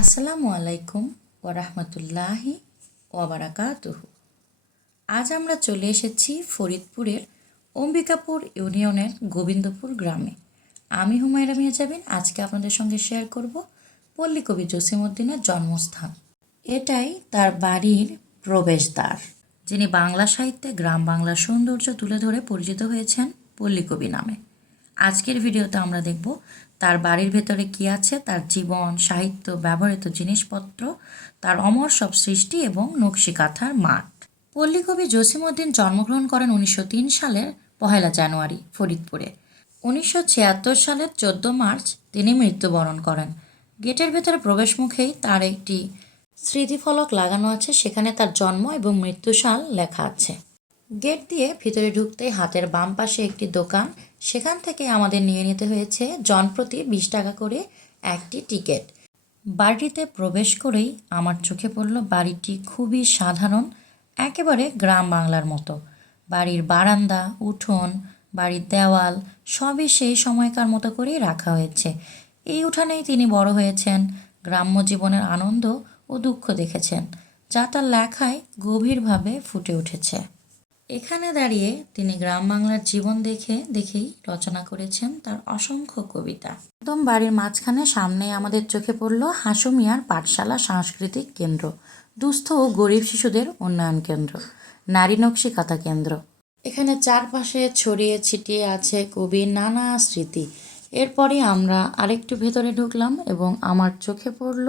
আসসালামু আলাইকুম ওরহমতুল্লাহি ওবরাকাতুহু আজ আমরা চলে এসেছি ফরিদপুরের অম্বিকাপুর ইউনিয়নের গোবিন্দপুর গ্রামে। আমি হুমায়রা মিয়াজাবিন আজকে আপনাদের সঙ্গে শেয়ার করব পল্লী কবি জসিমউদ্দিনের জন্মস্থান। এটাই তার বাড়ির প্রবেশদ্বার, যিনি বাংলা সাহিত্যে গ্রাম বাংলার সৌন্দর্য তুলে ধরে পরিচিত হয়েছেন পল্লী কবি নামে। আজকের ভিডিওতে আমরা দেখব তার বাড়ির ভেতরে কি আছে? তার জীবন, সাহিত্য, ব্যবহৃত জিনিসপত্র, তার অমর সব সৃষ্টি এবং নকশিকাঁথার মাঠ। পল্লীকবি জসিমউদ্দিন জন্মগ্রহণ করেন উনিশশো তিন সালের পহেলা জানুয়ারি, ফরিদপুরে। উনিশশো ছিয়াত্তর সালের চোদ্দ মার্চ তিনি মৃত্যুবরণ করেন। গেটের ভেতরে প্রবেশ মুখেই তার একটি স্মৃতিফলক লাগানো আছে, সেখানে তার জন্ম এবং মৃত্যুসাল লেখা আছে। গেট দিয়ে ভিতরে ঢুকতেই হাতের বাম পাশে একটি দোকান। সেখান থেকে আমাদের নিয়ে নিতে হয়েছে জনপ্রতি বিশ টাকা করে একটি টিকিট। বাড়িতে প্রবেশ করেই আমার চোখে পড়ল বাড়িটি খুবই সাধারণ, একেবারে গ্রাম বাংলার মতো। বাড়ির বারান্দা, উঠোন, বাড়ির দেওয়াল, সবই সেই সময়কার মতো করেই রাখা হয়েছে। এই উঠানেই তিনি বড় হয়েছেন, গ্রাম্য জীবনের আনন্দ ও দুঃখ দেখেছেন, যা তার লেখায় গভীরভাবে ফুটে উঠেছে। এখানে দাঁড়িয়ে তিনি গ্রাম বাংলার জীবন দেখে, দেখেই রচনা করেছেন তার অসংখ্য কবিতা। একদম বাড়ির মাঝখানে সামনে আমাদের চোখে পড়ল হাসুমিয়ার পাঠশালা সাংস্কৃতিক কেন্দ্র, দুস্থ ও গরিব শিশুদের উন্নয়ন কেন্দ্র, নারী নকশি কাথা কেন্দ্র। এখানে চারপাশে ছড়িয়ে ছিটিয়ে আছে কবির নানা স্মৃতি। এরপরই আমরা আরেকটু ভেতরে ঢুকলাম এবং আমার চোখে পড়ল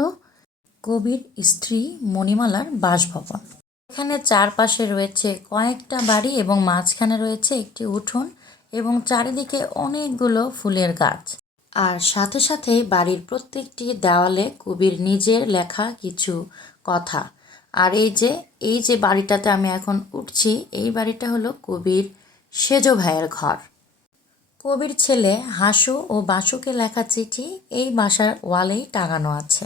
কবির স্ত্রী মণিমালার বাসভবন। এখানে চারপাশে রয়েছে কয়েকটা বাড়ি এবং মাঝখানে রয়েছে একটি উঠোন এবং চারিদিকে অনেকগুলো ফুলের গাছ। আর সাথে সাথে বাড়ির প্রত্যেকটি দেওয়ালে কবির নিজের লেখা কিছু কথা। আর এই যে এই যে বাড়িটাতে আমি এখন উঠছি, এই বাড়িটা হলো কবির সেজ ভাইয়ের ঘর। কবির ছেলে হাসু ও বাসুকে লেখা চিঠি এই বাসার ওয়ালেই টাঙানো আছে।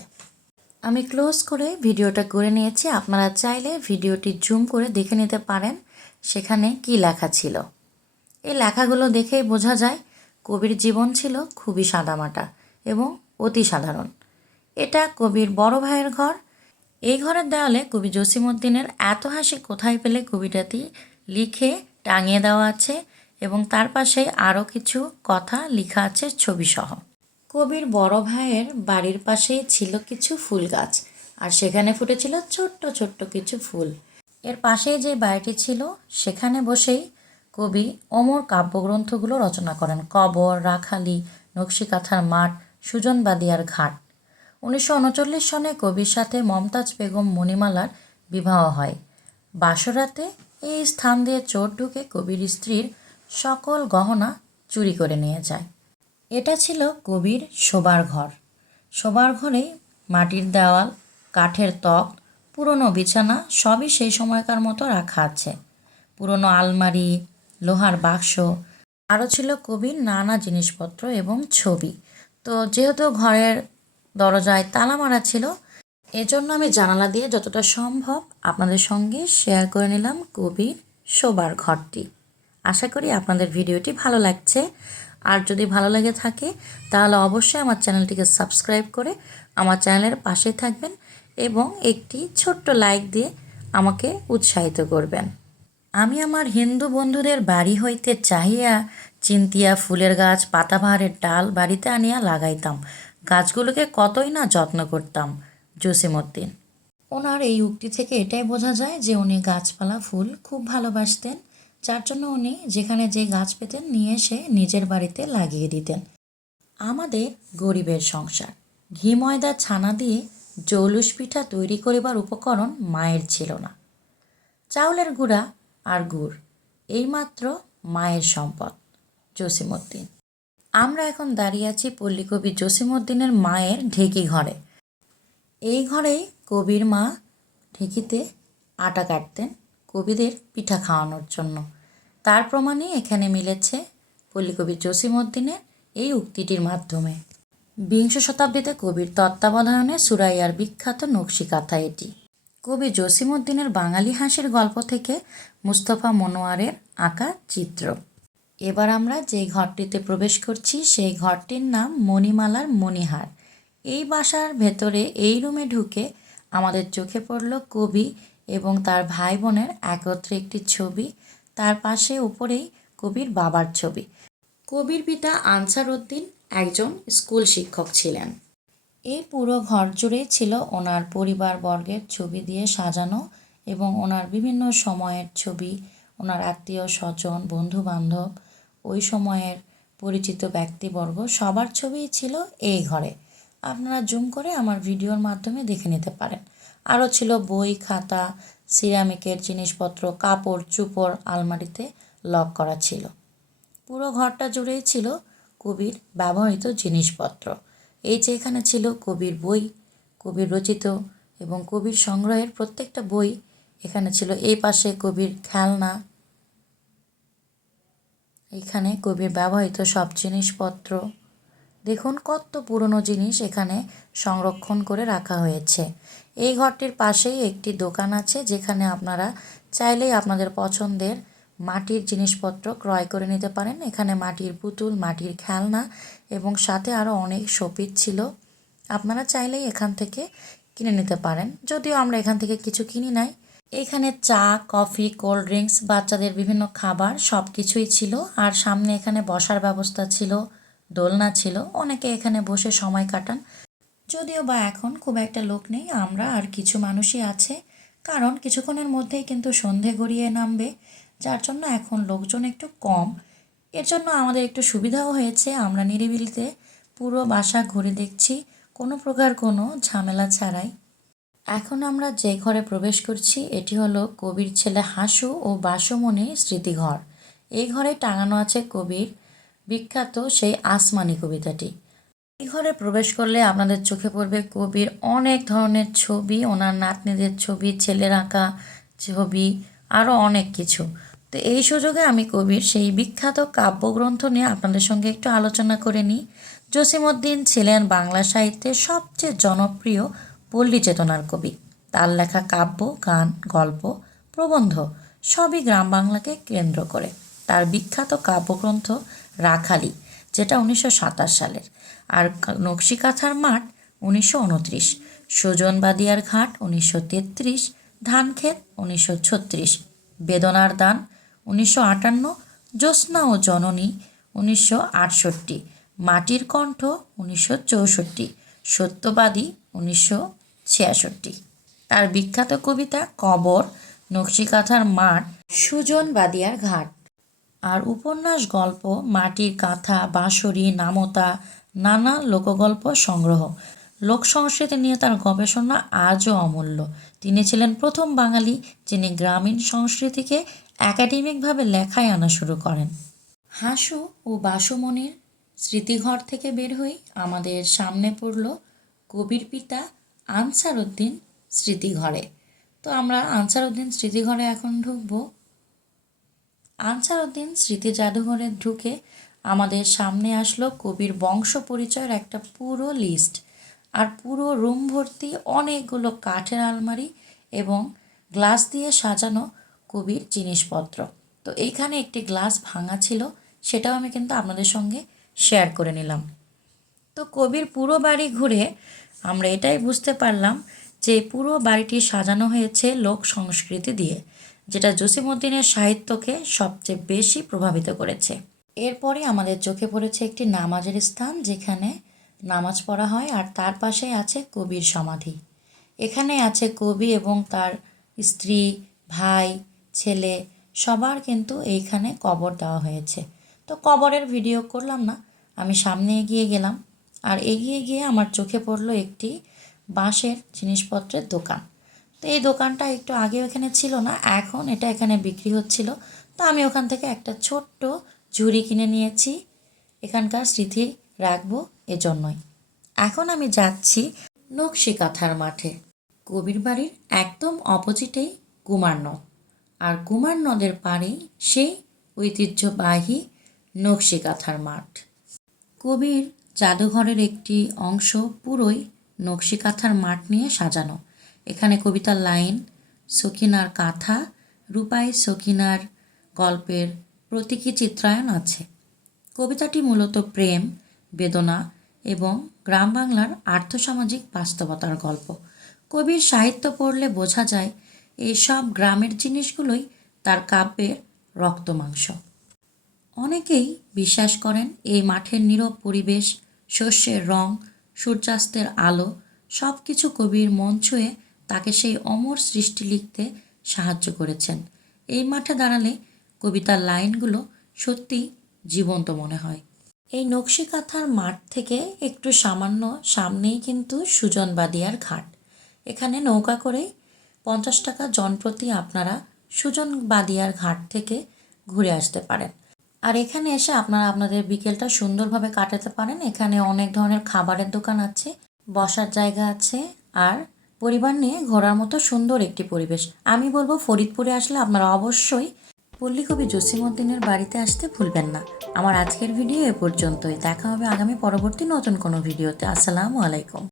আমি ক্লোজ করে ভিডিওটা করে নিয়েছি। আপনারা চাইলে ভিডিওটি জুম করে দেখে নিতে পারেন, সেখানে কি লেখা ছিল। এই লেখাগুলো দেখেই বোঝা যায়, কবির জীবন ছিল খুবই সাদামাটা এবং অতি সাধারণ। এটা কবির বড় ভাইয়ের ঘর। এই ঘরের দেওয়ালে কবি জসিমউদ্দিনের এত হাসি কোথায় পেলে কবিতাটি লিখে টাঙিয়ে দেওয়া আছে এবং তার পাশে আরও কিছু কথা লেখা আছে ছবিসহ। কবির বড় ভাইয়ের বাড়ির পাশেই ছিল কিছু ফুল গাছ, আর সেখানে ফুটেছিল ছোট্ট ছোট্ট কিছু ফুল। এর পাশেই যে বাড়িটি ছিল, সেখানে বসেই কবি অমর কাব্যগ্রন্থগুলো রচনা করেন। কবর, রাখালি, নকশিকাথার মাঠ, সুজন বাদিয়ার ঘাট। উনিশশো উনচল্লিশ সনে কবির সাথে মমতাজ বেগম মণিমালার বিবাহ হয়। বাসরাতে এই স্থান দিয়ে চোর ঢুকে কবির স্ত্রীর সকল গহনা চুরি করে নিয়ে যায়। এটা ছিল কবির শোবার ঘর। শোবার ঘরে মাটির দেওয়াল, কাঠের ত্বক, পুরনো বিছানা সবই সেই সময়কার মতো রাখা আছে। পুরনো আলমারি, লোহার বাক্স, আরও ছিল কবির নানা জিনিসপত্র এবং ছবি। তো যেহেতু ঘরের দরজায় তালা মারা ছিল, এজন্য আমি জানালা দিয়ে যতটা সম্ভব আপনাদের সঙ্গে শেয়ার করে নিলাম কবির শোবার ঘরটি। আশা করি আপনাদের ভিডিওটি ভালো লাগছে। আর যদি ভালো লেগে থাকে, তাহলে অবশ্যই আমার চ্যানেলটিকে সাবস্ক্রাইব করে আমার চ্যানেলের পাশে থাকবেন এবং একটি ছোট্ট লাইক দিয়ে আমাকে উৎসাহিত করবেন। আমি আমার হিন্দু বন্ধুদের বাড়ি হইতে চাহিয়া চিন্তিয়া ফুলের গাছ, পাতাবাহারের ডাল বাড়িতে আনিয়া লাগাইতাম। গাছগুলোকে কতই না যত্ন করতাম, জসিমউদ্দিন। ওনার এই উক্তি থেকে এটাই বোঝা যায় যে উনি গাছপালা, ফুল খুব ভালোবাসতেন। যার জন্য উনি যেখানে যে গাছ পেতেন নিয়ে এসে নিজের বাড়িতে লাগিয়ে দিতেন। আমাদের গরিবের সংসার। ঘি, ময়দা, ছানা দিয়ে জৌলুস পিঠা তৈরি করিবার উপকরণ মায়ের ছিল না। চাউলের গুঁড়া আর গুড়, এইমাত্র মায়ের সম্পদ, জসিমউদ্দিন। আমরা এখন দাঁড়িয়ে আছি পল্লীকবি জসিমউদ্দিনের মায়ের ঢেকি ঘরে। এই ঘরেই কবির মা ঢেকিতে আটা কাটতেন। কবিদের পিঠা খাওয়ানোর জন্য। তার প্রমাণই এখানে মিলেছে পল্লীকবি জসিমউদ্দিনের এই উক্তিটির মাধ্যমে। বিংশ শতাব্দীতে কবির তত্ত্বাবধানে সুরাইয়ার বিখ্যাত নকশি নকশিকাথা এটি। কবি জসিমউদ্দিনের বাঙালি হাসির গল্প থেকে মুস্তফা মনোয়ারের আঁকা চিত্র। এবার আমরা যে ঘরটিতে প্রবেশ করছি, সেই ঘরটির নাম মণিমালার মণিহার। এই বাসার ভেতরে এই রুমে ঢুকে আমাদের চোখে পড়ল কবি এবং তার ভাই বোনের একত্রে একটি ছবি, তার পাশে উপরেই কবির বাবার ছবি। কবির পিতা আনসার উদ্দিন একজন স্কুল শিক্ষক ছিলেন। এই পুরো ঘর জুড়ে ছিল ওনার পরিবারবর্গের ছবি দিয়ে সাজানো এবং ওনার বিভিন্ন সময়ের ছবি, ওনার আত্মীয় স্বজন বন্ধু বান্ধব ওই সময়ের পরিচিত ব্যক্তিবর্গ, সবার ছবিই ছিল এই ঘরে। আপনারা জুম করে আমার ভিডিওর মাধ্যমে দেখে নিতে পারেন। আরও ছিল বই, খাতা, সিরামিকের জিনিসপত্র, কাপড়, চুপড়, আলমারিতে লক করা ছিল। পুরো ঘরটা জুড়েই ছিল কবির ব্যবহৃত জিনিসপত্র। এই যে এখানে ছিল কবির বই, কবির রচিত এবং কবির সংগ্রহের প্রত্যেকটা বই, এখানে ছিল এই পাশে কবির খেলনা, এখানে কবির ব্যবহৃত সব জিনিসপত্র। দেখুন কত পুরনো জিনিস এখানে সংরক্ষণ করে রাখা হয়েছে। এই ঘরটির পাশেই একটি দোকান আছে, যেখানে আপনারা চাইলেই আপনাদের পছন্দের মাটির জিনিসপত্র ক্রয় করে নিতে পারেন। এখানে মাটির পুতুল, মাটির খেলনা এবং সাথে আরও অনেক শোপিস ছিল। আপনারা চাইলেই এখান থেকে কিনে নিতে পারেন। যদিও আমরা এখান থেকে কিছু কিনি নাই। এখানে চা, কফি, কোল্ড ড্রিঙ্কস, বাচ্চাদের বিভিন্ন খাবার সব কিছুই ছিল। আর সামনে এখানে বসার ব্যবস্থা ছিল। দোলনা ছিল, অনেকে এখানে বসে সময় কাটান। যদিও বা এখন খুব একটা লোক নেই, আমরা আর কিছু মানুষই আছে। কারণ কিছুক্ষণের মধ্যেই কিন্তু সন্ধে গড়িয়ে নামবে, যার জন্য এখন লোকজন একটু কম। এর জন্য আমাদের একটু সুবিধাও হয়েছে, আমরা নিরিবিলিতে পুরো বাসা ঘুরে দেখছি, কোনো প্রকার কোনো ঝামেলা ছাড়াই। এখন আমরা যে ঘরে প্রবেশ করছি, এটি হলো কবির ছেলে হাসু ও বাসমণির স্মৃতিঘর। এই ঘরে টাঙানো আছে কবির বিখ্যাত সেই আসমানি কবিতাটি। এই ঘরে প্রবেশ করলে আপনাদের চোখে পড়বে কবির অনেক ধরনের ছবি, ওনার নাতনিদের ছবি, ছেলের আঁকা ছবি আরও অনেক কিছু। তো এই সুযোগে আমি কবির সেই বিখ্যাত কাব্যগ্রন্থ নিয়ে আপনাদের সঙ্গে একটু আলোচনা করে নিই। জসিমউদ্দিন ছিলেন বাংলা সাহিত্যের সবচেয়ে জনপ্রিয় পল্লী চেতনার কবি। তার লেখা কাব্য, গান, গল্প, প্রবন্ধ সবই গ্রাম বাংলাকে কেন্দ্র করে। তার বিখ্যাত কাব্যগ্রন্থ রাখালি, যেটা উনিশশো সাতাশ সালের। আর নকশিকাথার মাঠ উনিশশো উনত্রিশ সুজন বাদিয়ার ঘাট উনিশশো তেত্রিশ ধানক্ষেত উনিশশো ছত্রিশ, বেদনার দান উনিশশো আটান্ন, জ্যোৎস্না ও জননী উনিশশো আটষট্টি, মাটির কণ্ঠ উনিশশো চৌষট্টি, সত্যবাদী উনিশশো ছিয়াষট্টি। তার বিখ্যাত কবিতা কবর, নকশিকাথার মাঠ সুজন বাদিয়ার ঘাট। আর উপন্যাস, গল্প, মাটির কাঁথা, বাঁশরি, নামতা, নানা লোকগল্প সংগ্রহ। লোক সংস্কৃতি নিয়ে তার গবেষণা আজও অমূল্য। তিনি ছিলেন প্রথম বাঙালি যিনি গ্রামীণ সংস্কৃতিকে একাডেমিকভাবে লেখায় আনা শুরু করেন। হাসু ও বাসুমনির স্মৃতিঘর থেকে বের হই আমাদের সামনে পড়ল কবির পিতা আনসার উদ্দিন স্মৃতিঘরে। তো আমরা আনসার উদ্দিন স্মৃতিঘরে এখন ঢুকবো। আনসার উদ্দিন স্মৃতি জাদুঘরে ঢুকে আমাদের সামনে আসলো কবির বংশ পরিচয়ের একটা পুরো লিস্ট আর পুরো রুম ভর্তি অনেকগুলো কাঠের আলমারি এবং গ্লাস দিয়ে সাজানো কবির জিনিসপত্র। তো এইখানে একটি গ্লাস ভাঙা ছিল, সেটাও আমি কিন্তু আপনাদের সঙ্গে শেয়ার করে নিলাম। তো কবির পুরো বাড়ি ঘুরে আমরা এটাই বুঝতে পারলাম যে পুরো বাড়িটি সাজানো হয়েছে লোক সংস্কৃতি দিয়ে। যেটা জসিমউদ্দিনের সাহিত্যকে সবচেয়ে বেশি প্রভাবিত করেছে। এরপরে আমাদের চোখে পড়েছে একটি নামাজের স্থান যেখানে নামাজ পড়া হয় আর তার পাশে আছে কবির সমাধি। এখানে আছে কবি এবং তার স্ত্রী, ভাই, ছেলে, সবার কিন্তু এইখানে কবর দেওয়া হয়েছে। তো কবরের ভিডিও করলাম না, আমি সামনে এগিয়ে গেলাম। আর এগিয়ে গিয়ে আমার চোখে পড়ল একটি বাঁশের জিনিসপত্রের দোকান। তো এই দোকানটা একটু আগে ওখানে ছিল না, এখন এটা এখানে বিক্রি হচ্ছিল। তো আমি ওখান থেকে একটা ছোট্ট ঝুড়ি কিনে নিয়েছি, এখানকার স্মৃতি রাখব এজন্যই। এখন আমি যাচ্ছি নকশি কাঁথার মাঠে। কবির বাড়ির একদম অপোজিটেই কুমার নদ। আর কুমার নদের পাড়েই সেই ঐতিহ্যবাহী নকশি কাঁথার মাঠ। কবির জাদুঘরের একটি অংশ পুরোই নকশি কাঁথার মাঠ নিয়ে সাজানো। এখানে কবিতার লাইন সকিনার কাঁথা রূপাই সকিনার গল্পের প্রতীকী চিত্রায়ন আছে। কবিতাটি মূলত প্রেম, বেদনা এবং গ্রাম বাংলার আর্থসামাজিক বাস্তবতার গল্প। কবির সাহিত্য পড়লে বোঝা যায় এইসব গ্রামের জিনিসগুলোই তার কাব্যের রক্তমাংস অনেকেই বিশ্বাস করেন, এই মাঠের নীরব পরিবেশ, শস্যের রং, সূর্যাস্তের আলো সব কিছু কবির মন ছুঁয়ে তাকে সেই অমর সৃষ্টি লিখতে সাহায্য করেছেন। এই মাঠে দাঁড়ালে কবিতার লাইনগুলো সত্যি জীবন্ত মনে হয়। এই নকশিকাথার মাঠ থেকে একটু সামান্য সামনেই কিন্তু সুজন বাদিয়ার ঘাট। এখানে নৌকা করেই পঞ্চাশ টাকা জনপ্রতি আপনারা সুজন বাদিয়ার ঘাট থেকে ঘুরে আসতে পারেন। আর এখানে এসে আপনারা আপনাদের বিকেলটা সুন্দরভাবে কাটাতে পারেন। এখানে অনেক ধরনের খাবারের দোকান আছে, বসার জায়গা আছে, আর পরিবার নিয়ে ঘোরার মতো সুন্দর একটি পরিবেশ। আমি বলব ফরিদপুরে আসলে আপনারা অবশ্যই পল্লীকবি জসিমউদ্দিনের বাড়িতে আসতে ভুলবেন না। আমার আজকের ভিডিও এ পর্যন্তই। দেখা হবে আগামী পরবর্তী নতুন কোনো ভিডিওতে। আসসালামু আলাইকুম।